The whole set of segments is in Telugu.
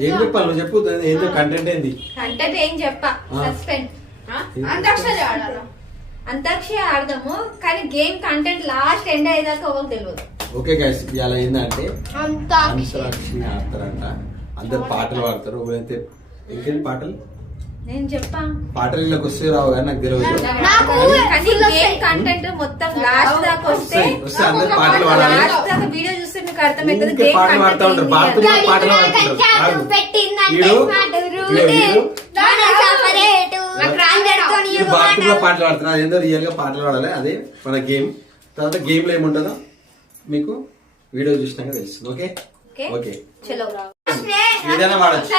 ఏం చెప్పాలి? నువ్వు చెప్పు ఏంటో కంటెంట్ ఏంది? అంటే ఏం చెప్పా. సస్పెండ్ అంతాక్షరి ఆడాలా? అంతాక్షరి ఆడదాము కానీ గేమ్ కంటెంట్ లాస్ట్ ఎండ్ అయ్యేదాకా ఎవరికి తెలియదు ఓకే గైస్ ఇవాళ ఏంటంటే అంతాక్షరి ఆడతారంట. అందరు పాటలు పాడతారు. ఎవరైతే ఇంకేం పాటలు? నేను చెప్పా. పాటలు ఇళ్ళకి వస్తే రావు కానీ నాకు తెలియదు. కానీ గేమ్. కంటెంట్ మొత్తం లాస్ట్ దాకా వస్తే వస్తాయి. వస్తే అందరు పాటలు పాడాలి. లాస్ట్ దాకా వీడియో చూస్తే మీకు అర్థమవుతుంది. గేమ్ పాటలు పాడుతూ ఉంటారు. పాటలు పాటలు పాడుతున్నారు అదేందో రియల్గా పాటలు పాడాలి. అదే మన గేమ్ తర్వాత గేమ్లో ఏముంటుందో మీకు వీడియో చూసినాక తెలుస్తుంది. ఓకే ఓకే ఓకే చలో ఏదైనా పాడచ్చు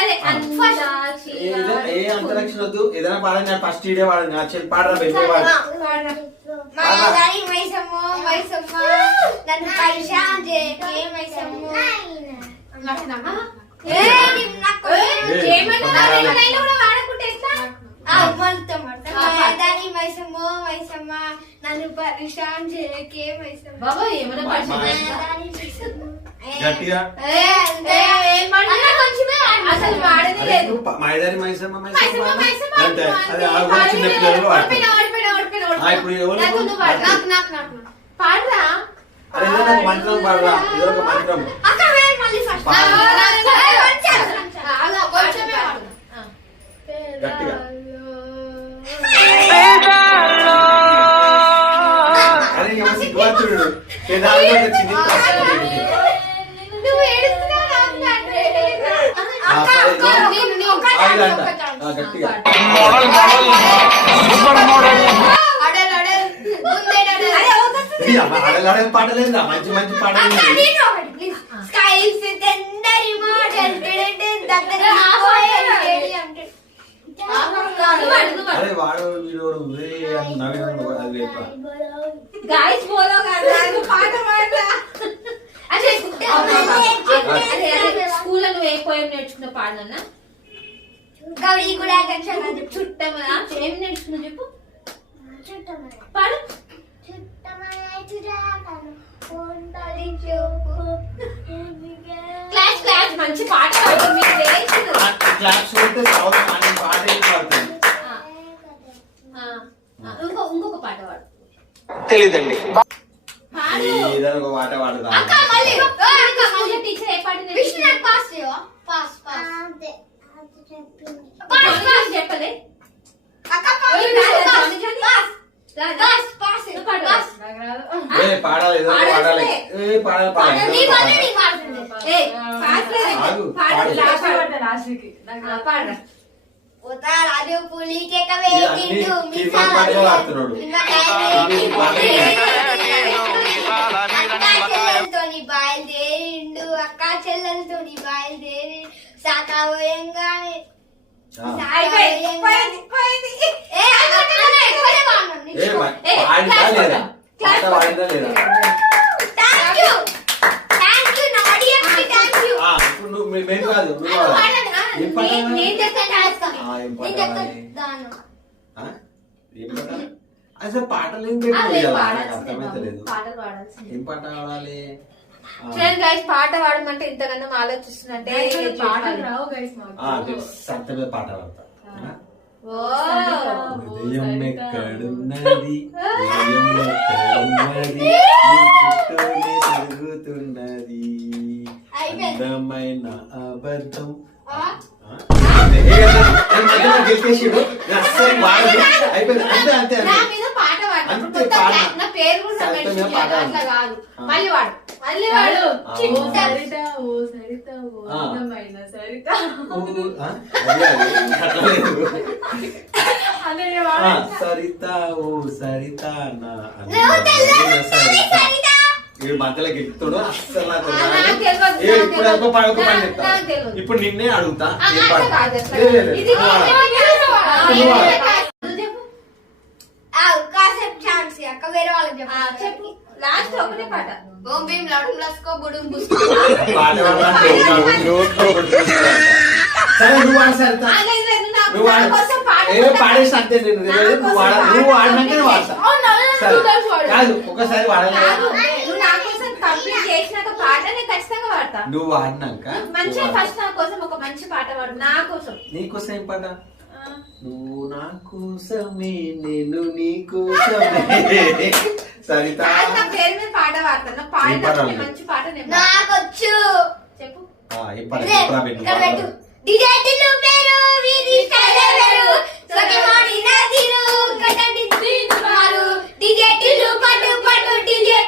ఏ అంతరక్షణ వద్దు. ఏదైనా పాడండి నేను ఫస్ట్ ఇడే పాడండి. నా చెల్లి పాడరా బెబ్బే పాడు. గట్టిగా? అంటే అసలు వాడేది లేదు. మాయదారి మైసమ్మ మైసమ్మ, అంతే. అది ఆ కూడా చిన్న పిల్లలు ఇప్పుడు. ఎవరు నాకు. నాకు నాకు నాకు నాకు. పాడరా? అరే ఏదో ఒక మంత్రం పాడరా? ఏదో ఒక మంత్రం. గట్టిగా. ఆ, ఇలా ఛాన్స్, అంట. ఒక్క ఛాన్స్. ఆ, గట్టిగా అడలు, అడలు. గుండెడు అడలు. ఇది అమ్మ, ఆడలాడే పాటలేదా మంచి మంచి పాటలు అక్క, ఉన్నాయి. నేను ఒకటి, please. Skies tenderi model, టెడెడె, దగ్గర పోయే లేడీ అంటే. నువ్వు పాడు, నువ్వు పాడు. అరే వాడు వీడు అది గాయస్ బోలో కాదు. పాట స్కూల్లో నువ్వు ఏ పోయం నేర్చుకున్న పాడనన్నా గౌరీ కూడా చెప్పు. చుట్టమ? ఏం నేర్చుకున్నావు చెప్పు? పాడు. క్లాస్ క్లాస్ మంచి పాట పాడు. మీరు వేయచ్చు. క్లాప్స్ కొడితే సౌండ్ పాట పాడుతుంది ఇంకొక పాట పాడు. తెలీదండి. పాడు. ఏదైనా ఒక పాట పాడదా. అక్క మళ్ళీ అక్క మళ్ళీ టీచర్ ఏ పాట విష్ణు నాకు పాస్ చేయవా? Pass pass. పాస్ చెప్పలే. అక్క pass? Pass? Pass pass. Pass. ఏ పాడాలి ఏదో పాడాలి. ఏ పాడాలి పాడాలి. నీ పాడాలి. నీ పాడుతుంది. ఏ, పాస్ లేదు. ఆగు, పాడు, పాడు. లాస్ట్ పాడు. ఆ, పాడురా. బయలుదేరిండు అక్క చెల్లెలతోని బయలుదేరి సాకావయంగానే ఆ. అయిపోయింది, పోయింది, పోయింది. ఏ అనుకుంటున్నా ఎక్కువనే వాడినాను. ఏ పా- ఏ, పాడిందా క్లాస్ లేదా క్లాస్ పాట పాడిందా లేదా Thank you. Thank you, నా audience కి thank you. ఆ, ఇప్పుడు నువ్వు మీ- మేము కాదు నువ్వు ఏం పాట ఏం పాట? ఏం పాట అసలు పాటలు ఏం అదే పెట్టు ఇవాళ? నాకు పాడాల్సిందే అర్థమైతలేదు బాబు, పాటలు పాడాల్సిందే. ఏం పాట పాడాలి. చూడండి guys, పాట పాడమంటే ఇంతకన్నా ఆలోచిస్తున్నట్టే పాటలు రావు గైస్ సత్యమే పాట పాడతా. హృదయం ఎక్కడున్నది. అందమైన అబద్ధం గెలిచేసిండు. అస్సలు వాడను. అయిపోయింది అంతే అంతే నా అంతే మీద పాట పాడు అంతే, కొత్త పాడ. క్లా- నా పేరు కూడా సరిత మెన్షన్ మీద పాట చేయాలి, అట్లా పాడు. కాదు ఆ. మళ్ళీ వాడు మళ్ళీ వాడు ఆ. ఓ సరిత ఓ సరిత ఓ ఆ. అందమైన సరిత ఊ, ఆ? అదే, అదే. అట్లా లేదు. అదే ఆ, సరిత ఓ సరిత నా నువ్వు తెల్లగా అందమైన సరిత సరిత. వీడు మధ్యలో గెలుపుతాడు అస్సలు నాకు ఆ, రాదు. నాకు తెలియదు, ఏ, నాకు ఇప్పుడు ఒక పాట ఒక పాట నాకు- చెప్తా. నాకు తెలియదు. ఇప్పుడు నిన్నే అడుగుతా ఆ, ఏ అట్లా పాట? కాదు, అట్లా లే, లే, లే. ఇది నువ్వు నేను పాడు. చెప్పను. ఆ, నువ్వు ఇది పాడు. కాదు. నువ్వు చెప్పు ఆ, కాసేపు ఛాన్స్ అక్క వేరే వాళ్ళకి ఆ, చెప్పు చెప్పు లాస్ట్ ఒకటే పాట ఓం భీం లడుం లస్కో బుడుం బుస్కో పాట పాడడానికి ఉన్నావు. సరే నువ్వు ఆడు సరిత ఆ, లేదు, లేదు, నా- నువ్వు నా ఆడు. కోసం పాట ఏదో పాడు. పాడేసి అంతే నేను నా తెలియదు. నువ్వు కోసం వాడ- పాట నువ్వు పాడు. వాడినాకనే వాడతా అవును, అవును, సరే. నువ్వు కలిసి వాడు. కాదు ఒకసారి వాడాలి కాదు, నువ్వు పాట పాడతా. నువ్వు ఆడినాక మంచిగా ఫస్ట్ నా కోసం ఒక మంచి పాట పాడు. నా కోసం. నీకోసం ఏం పాట? నువ్వు నా కోసమే నేను నీ కోసమే. సరిత. నా పేరు మీద పాట పాడతాను పాట? మంచి పాట నేను పాడతా. నాకొచ్చు. చెప్పు. ఆ, ఏం పాట? ఇదే, చెప్పరా పెట్టు పెట్టు. డిజైట్లు పేరు వీధి స్టైల్ వేరు సొగమాడి నా తీరు కట్టండి తీరు డిజైట్లు పట్టు పట్టు డిజైట్లు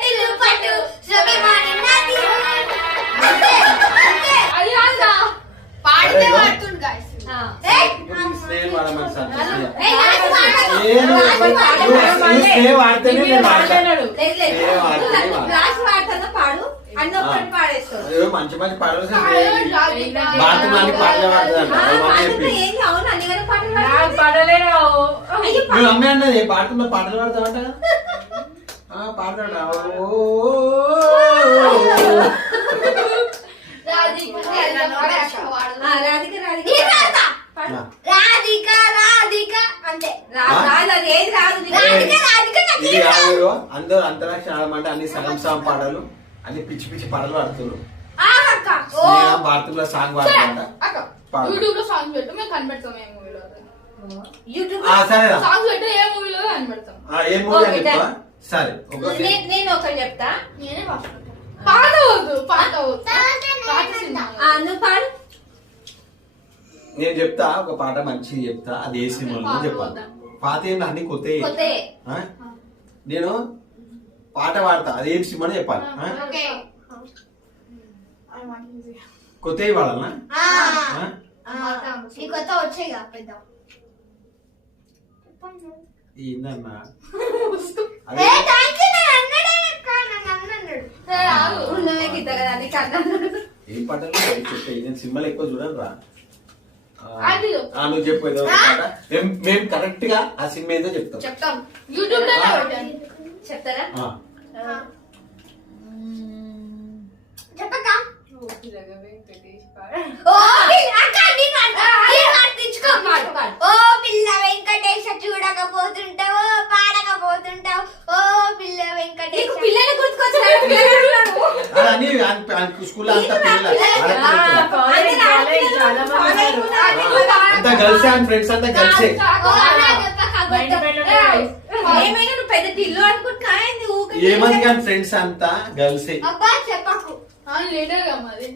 అవును అన్ని వేరే పాటలు నాకు పాడుతున్నావు? పడలేరావు. అయ్యో, మీ మమ్మీ అన్నది బాత్రూమ్లో పాటలు పాడతావంట? పాడతాడా? రాధిక, రాధిక. పాడు. రాధిక రాధిక అంతే రా- ఆ? రాదు అది ఏది రాదు నీకు. రాధిక రాధిక నాకు ఇది రాదు. కాదు. అందరూ అంతరాక్ష ఆడమంటే అన్ని సగం సగం పాటలు అన్ని పిచ్చి పిచ్చి పాటలు పాడుతున్నారు. ఆ, అక్క. ఓ. స్నేహ బాత్రూమ్లో సాంగ్ పాడుతుంట. యూట్యూబ్లో సాంగ్స్ పెట్టు మేము కనిపెడతాం ఏ మూవీలో యూట్యూబ్ ఆ, సరేరా. సాంగ్స్ పెట్టు ఏ మూవీలో కనిపెడతాం. ఆ, ఏ మూవీ అని ఓకే, చెప్తా done. సరే ఒక నేను నేను ఒకటి చెప్తా. నేనే పాడతాను పాట వద్దు పాట వద్దు పాట నువ్వు పాడు. నేను చెప్తా ఒక పాట మంచిగా చెప్తా అది ఏ సినిమాలో చెప్పాలి. పాత ఏంటి అన్ని కొత్త నేను పాట పాడతా అది ఏం సినిమా చెప్పాలి. కొత్త పాడాలనా ఏందన్నా? ఏ, పాటలు అవి చెప్పేయి. నేను సినిమాలు ఎక్కువ చూడను రా ఆ, అది చెప్పు. ఆ, నువ్వు చెప్పు మేము కరెక్ట్గా ఆ సినిమా ఏదో చెప్తాం. చెప్తాం. యూట్యూబ్లో చెప్తారా. ఓ పిల్ల వెంకటేశ చూడకపోతుంటావు పిల్లలు గుర్తుకొచ్చారు? అంతా అంతా గర్ల్స్ అండ్ ఫ్రెండ్స్ అంతా. ఏమైనా కానీ ఫ్రెండ్స్ అంతా గర్ల్సే. అబ్బా చెప్పకు. లేటర్గా మాది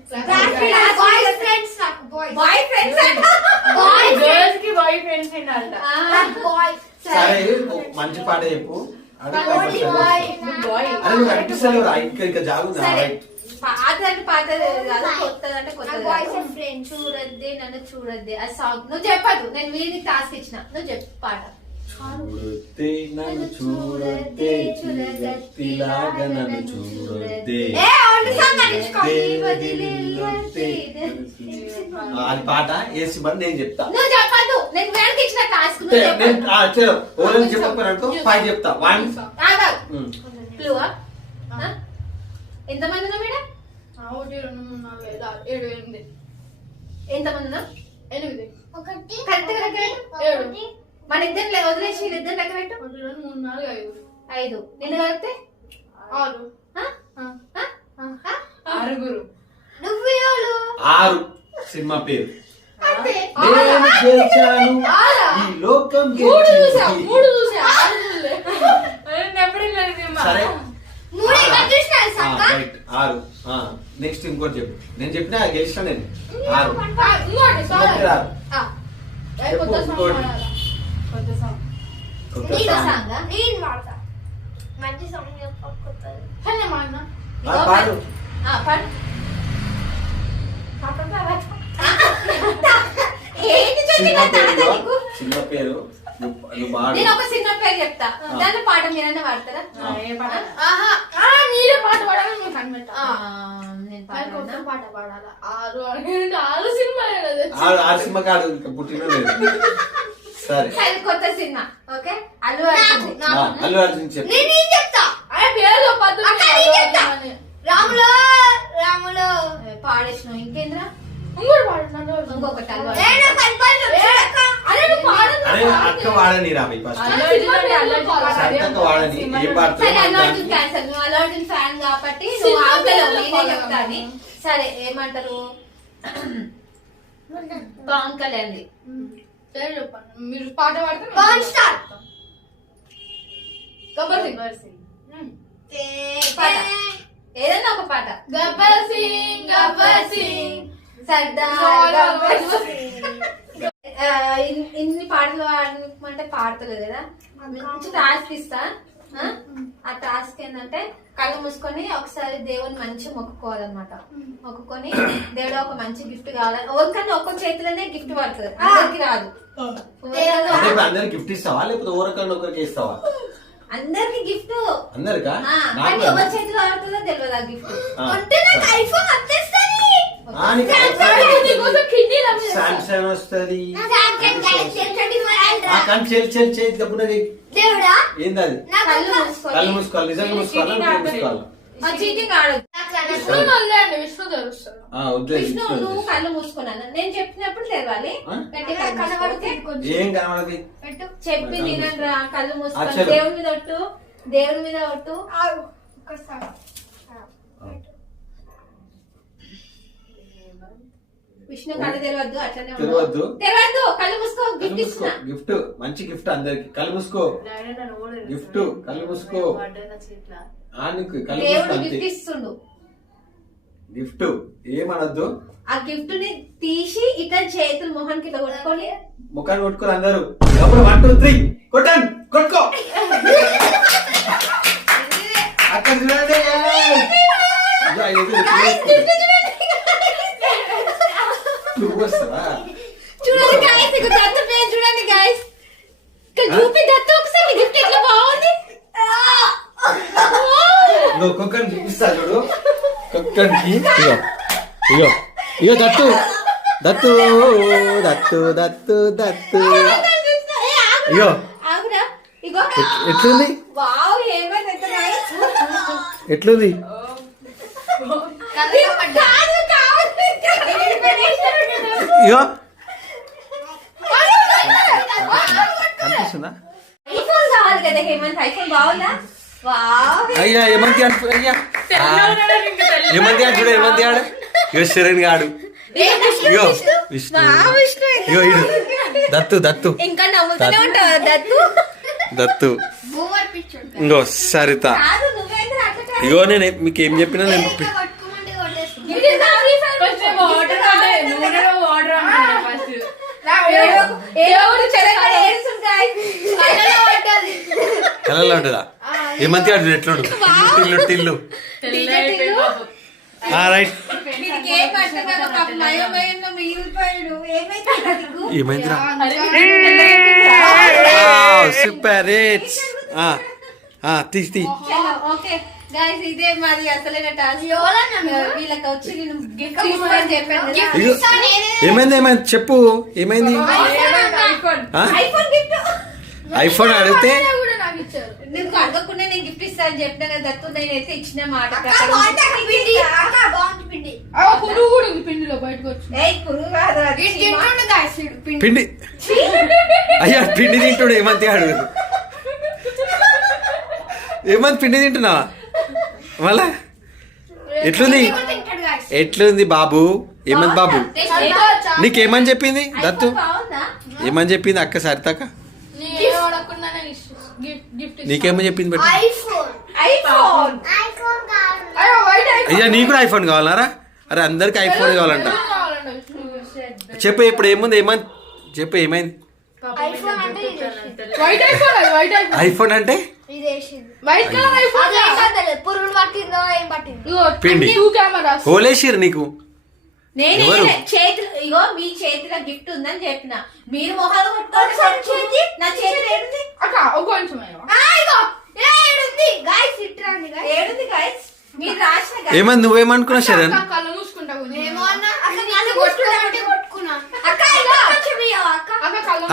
బాయ్ ఫ్రెండ్స్ నాకు బాయ్ బాయ్ ఫ్రెండ్స్ బాయ్ గర్ల్స్కి బాయ్ ఫ్రెండ్స్ ఉండాలంట బాయ్ సరే ఓ మంచి పాట చెప్పు. అరే నువ్వు కనిపిస్తలేవు రా. ఇంకా ఇంకా జాగుంది కాదు కొత్తది బాయ్స్. అండ్ ఫ్రెండ్స్ చూడద్దే నన్ను చూడద్దే. ఆ సాంగ్ నువ్వు చెప్పదు నేను వీడికి టాస్క్ ఇచ్చిన. నువ్వు చెప్పు పాట. చూడొద్దే నన్ను నన్ను అది పాట. వేసి మరి నేను చెప్తా. నేను వీడికి ఇచ్చిన టాస్క్ నువ్వు నేను చెప్పదు ఆ, చలో ఓలని చెప్పకపోయినట్టు ఫైవ్ చెప్తా. వన్ ఉమ్. క్లూవా ఎంతమంది ఉన్నా మేడం? ఒకటి రెండు మూడు నాలుగు ఐదు ఆరు ఏడు ఎనిమిది. ఎంతమంది ఉన్నా ఎనిమిది. ఒకటి కరెక్ట్గా లెక్క పెట్టు. ఏడు. మన ఇద్దరు వదిలేసి వీళ్ళిద్దరు లెక్క పెట్టు. ఒకటి రెండు మూడు నాలుగు ఐదు. ఐదు. నిన్ను కలిపితే? ఆరు. ఆ? ఆ. ఆ? ఆ? ఆరుగురు. నువ్వు ఎవరు? ఆరు. సినిమా పేరు. నేను గెలిచాను ఈ లోకం మూడు చూసా గెలిచింది. మూడు చూసా. ఆరు? సరే నెక్స్ట్ ఇంకోటి చెప్పు. నేను చెప్పినా గెలిచిన నేను. ఆరు. ఆరు. పాడు. ఆ, పాడు. చూసి పేరు నేను ఒక సినిమా పేరు చెప్తా. దాంట్లో పాట మీరన్నా పాడతారా? ఆ, ఏ పాట? ఆహా. ఆ, నీరే పాట పాడాలని నేను కనిపెట్టా. పాట పాడాలా? ఆరు ఆరు సినిమా ఆరు సినిమా కాదు పుట్టిన సరే. కొత్త సినిమా ఓకే? అల్లు అర్జున్. అల్లు అర్జున్ నేను ఏం చెప్తా? అరే పేరు పద్దు అక్క, నేను చెప్తా. రాములో రాములో. పాడేసిన ఇంకేంద్రా? అరే అక్క వాడని ఫస్ట్ వాడని సరే ఫ్యాన్ కాబట్టి చెప్తాను సరే ఏమంటారు పవన్ కళ్యాణ్ మీరు పాట పాడితే పవన్ స్టార్ గబ్బర్ సింగ్ పాట ఏదైనా ఒక పాట గబ్బర్ సింగ్ గబ్బర్ సింగ్. ఇన్ని పాటలు పాడమంటే పాడతలేదు కదా? మంచి టాస్క్ ఇస్తా. ఆ? టాస్క్ ఏంటంటే కళ్ళు మూసుకొని ఒకసారి దేవుని మంచి మొక్కుకోవాలన్నమాట. మొక్కుకొని దేవుడు ఒక మంచి గిఫ్ట్ కావాలి. ఒకరికన్నా ఒక్క చేతిలోనే గిఫ్ట్ పడుతుంది. అందరికి రాదు. అందరికి గిఫ్ట్ ఇస్తావా? లేకపోతే ఓరకన్నా ఒకరికి ఇస్తావా? అందరికి గిఫ్ట్ అందరికా? ఎవరి చేతిలో ఆడుతుందో తెలియదు ఆ గిఫ్ట్ ఐఫోన్ సామ్సంగ్ వస్తుంది. Samsung Galaxy S21 ఆ Ultra. కానీ చెల్లి చెల్లి చేతి తప్పున దేవుడా? ఏంది అది నాకు కళ్ళు మూసుకోవాలి నిజంగా మూసుకోవాలా మూసుకోవాలా? నేను చెప్పినప్పుడు తెరవాలి. ఏం. చెప్పి తినండి కళ్ళు మూసుకొని అచ్చలు. దేవుడి మీద ఒట్టు దేవుడి మీద ఒట్టు ఆగు. ఒక్కసారి. విష్ణు కళ్ళు తెరవద్దు అట్లనే ఉండు. తెరవద్దు. తెరవద్దు కళ్ళు మూసుకో కళ్ళు గిఫ్ట్ మూసుకో ఇస్తున్నా. గిఫ్ట్ మంచి గిఫ్ట్ అందరికి. కళ్ళు మూసుకో. గిఫ్ట్ కళ్ళు మూసుకో. ఆ నీకు కళ్ళు మూసుకో దేవుడు అంతే. గిఫ్ట్ ఇస్తుండు. గిఫ్ట్ ఏమనొద్దు. ఆ గిఫ్ట్ని తీసి ఇట్లా చేతులు మొహానికి ఇట్లా కొట్టుకొని ముఖాన్ని కొట్టుకోరు అందరూ. అప్పుడు వన్ టూ త్రీ కొట్టండి కొట్టుకో. అక్కడ చూడండి. నువ్వు వస్తావా చూడండి గాయస్ ఇక దత్తు పేరు చూడండి గాయస్ ఇక్కడ చూపి దత్తు ఒకసారి గిఫ్ట్ ఎట్లా బాగుంది? నువ్వు కుక్కని చూపిస్తా చూడు. కుక్కనికి ఇగో ఇగో ఇగో దత్తు. దత్తు దత్తు దత్తు దత్తు. ఇగో. ఆగురా. ఇగో. ఎట్- ఎట్లుంది? ఎట్లుంది? కాదు కాదు. ఇగో. కనిపిస్తుందా? ఐఫోన్ కావాలి కదా హేమంత్ ఐఫోన్ బాగుందా? వావ్. అయ్యా ఏమంతి అనుకో అయ్యా. ఏమంతి ఆడు చూడు ఏమంతి ఆడు ఇగో శరణ్ గాడు. ఇగో విష్ణు? వావ్ విష్ణు ఇగో ఇడు. దత్తు దత్తు. ఇంకా నమ్ముతూనే ఉంటావా దత్తు. ఇంకో సరిత. ఇగో నేను మీకు ఏం చెప్పినా నేను కళ్ళలో ఉంటుందా ఏమంతి ఆడు ఎట్లుండు? టిల్లు టిల్లు ఆ, రైట్ ఏం? ఏమైందిరా ఆ, సూపర్ హిట్స్ తీ తీ ఇదే మాది అసలైన టాస్క్ మీరు? వీళ్ళకి వచ్చి నేను గిఫ్ట్ ఇస్తానని చెప్పాను. ఏమైంది ఏమైంది చెప్పు ఏమైంది? IPhone gift iPhone. అడిగితే? నువ్వు అడగకుండా నేను గిఫ్ట్ ఇస్తానని చెప్పిన కదా దత్తు నేనైతే ఇచ్చిన మాట పిండి. పురుగు కూడా పిండిలో బయటకు అయ్యా పిండి తింటుడు ఏమంతి ఏమంది పిండి తింటున్నావా? మళ్ళా? ఎట్లుంది. ఎట్లుంది బాబు? ఏమంది బాబు? నీకేమని చెప్పింది? దత్తు? ఏమని చెప్పింది అక్క సరితాక నీకేమని చెప్పింది బట్టి ఐఫోన్. ఐఫోన్? ఐఫోన్ కావాలి. అయ్యో నీకు కూడా ఐఫోన్ కావాలరా అరే అందరికి ఐఫోన్ కావాలంట. చెప్పు ఇప్పుడు ఏముంది ఏమైంది చెప్పు ఏమైంది? ఐఫోన్ అంటే ఇది వేసింది. వైట్ ఐఫోన్ అది వైట్ ఐఫోన్ ఐఫోన్ అంటే ఇది వేసింది. వైట్ కలర్ ఐఫోన్ అది ఏంటో తెలియదు. పురుగులు పట్టిందో ఏం పట్టిందో ఇగో పిండి. టూ కెమెరాస్ హోలేసిరు నీకు నేను? చేతులు ఇగో మీ చేతిలో గిఫ్ట్ ఉందని చెప్పిన మీరు మొహాలు కొట్టుకోండి. నా చేతిలో ఏడుంది అక్క ఒక కొంచెం అయ్యో ఆ, ఇగో. ఏ, ఈడుంది. Guys, ఇట్రాండి guys. ఏడుంది గైస్ ఏమంది నువ్వేమనుకున్నావు శరణ్?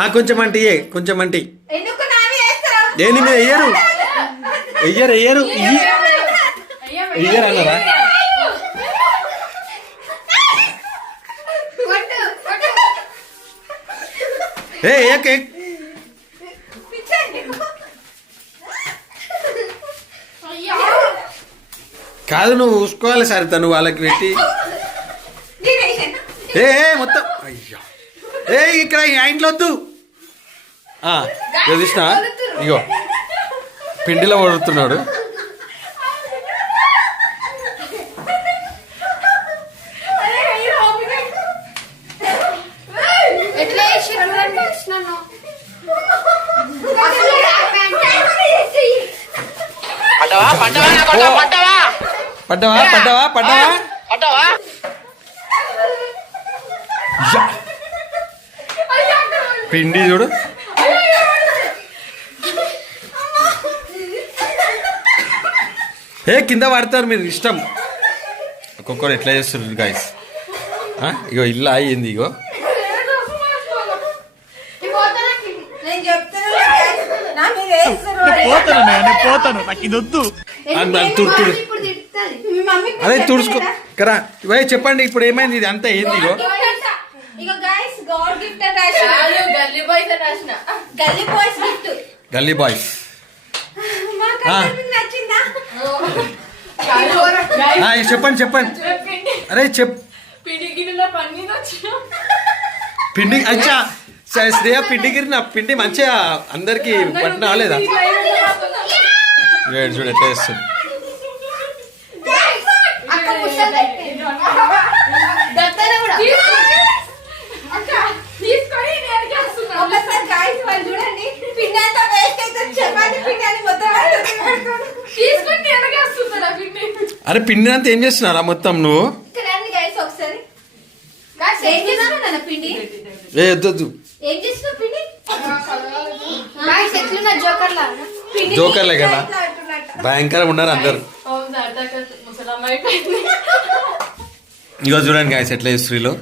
కొంచెం. అంటే కొంచెం అంటే ఎందుకు నావి వేస్తారు దేని మీద వెయ్యరు వెయ్యరు వెయ్యరు వెయ్యరు అన్నారా. ఏ ఏ కేక్ అయ్యా కాదు నువ్వు చూసుకోవాలి సరిత నువ్వు వాళ్ళకి పెట్టి. ఏ మొత్తం. అయ్యో. ఏ ఇక్కడ ఇంట్లో వద్దు. చూసిన ఇగో. పిండిలో వడుతున్నాడు ఎట్లా చేసిర్రు అని పిలిచినాను. పడ్డావా పడ్డావా నా కొడకా, పడ్డావా పడ్డావా? పడ్డావా? పడ్డావా? పడ్డావా. పిండి చూడు. ఏ కింద పడతారు మీరు ఇష్టం. ఒక్కొక్కరు ఎట్లా చేస్తున్నారు గాయస్ ఇగో ఇల్లు అయ్యింది ఇగో. పోతాను నేను పోతాను. నాకు ఇది వద్దు. అంద- అంద తుడుచుకో? కరా. ఇవే చెప్పండి ఇప్పుడు ఏమైంది ఇది? అంతా ఏంది ఇగో? గల్లీ బాయ్స్ చెప్పండి చెప్పండి. పిండి. అరే చెప్. పిండి అచ్చా. శ్రేయ పిండి గిరిన పిండి మంచిగా అందరికి పట్టిన లేదా వేడు చూడు ఎట్లా చేస్తుంది అక్క పుస్తకం పెట్టింది. దత్తన కూడా అక్క తీసుకొని నేను చేస్తున్నా ఒకసారి గాయస్ వాళ్ళు చూడండి పిండి అంతా వేస్ట్ అయితే చపాతి పిండి అని మొత్తం వేస్ట్ పెడుతుంది. తీసుకొని నేను చేస్తున్నా పిండి అరే పిండి అంతా ఏం చేస్తున్నారా మొత్తం నువ్వు ఇక్కడ రండి గైస్ ఒకసారి గాయ్స్, ఏం నాన్న పిండి ఏ వద్దొద్దు ఏం చేస్తున్నావు పిండి గాయ్స్, ఎట్లున్నా జోకర్ లాగా పిండి జోకర్లే కదా. భయంకరంగా ఉన్నారు అందరు. ఇగో చూడండి గాయస్ ఎట్లా చేస్తున్నారు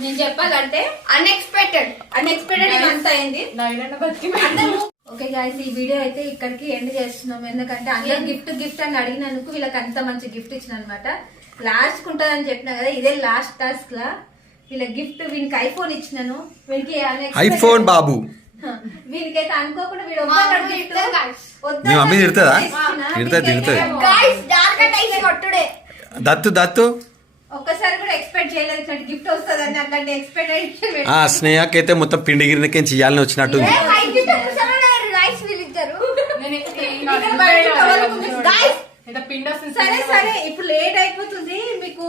నేను చెప్పాలంటే అన్ఎక్స్పెక్టెడ్ అన్ఎక్స్పెక్టెడ్ అంత అయింది. ఓకే గాయస్ ఈ వీడియో అయితే ఇక్కడికి ఎండ్ చేస్తున్నాం. ఎందుకంటే అందరూ గిఫ్ట్ గిఫ్ట్ అని అడిగినందుకు వీళ్ళకి అంత మంచి గిఫ్ట్ ఇచ్చిన అనమాట లాస్ట్ ఉంటదని చెప్పినా కదా ఇదే లాస్ట్ టాస్క్ లా. వీళ్ళ గిఫ్ట్ వీనికి ఐఫోన్ ఇచ్చినాను. వీనికి unexpected- ఐఫోన్ బాబు. వీనికైతే అనుకోకుండా వీడు మా మమ్మీ. తిడుతుంది? తిడుతుందా? తిడుతుంది, దత్తు దత్తు. ఒక్కసారి కూడా ఎక్స్పెక్ట్ చేయలేదు గిఫ్ట్ వస్తుందని అట్లాంటి ఎక్స్పెక్టేషన్ ఆ స్నేహకైతే మొత్తం పిండి గిరినకే చేయాలని పిండి వస్తుంది సరే సరే. ఇప్పుడు లేట్ అయిపోతుంది మీకు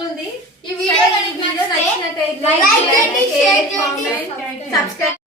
ఉంది. ಈ ವಿಡಿಯೋ ಲೈಕ್ ಮಾಡಿ ಶೇರ್ ಮಾಡಿ ಸಬ್ಸ್ಕ್ರೈಬ್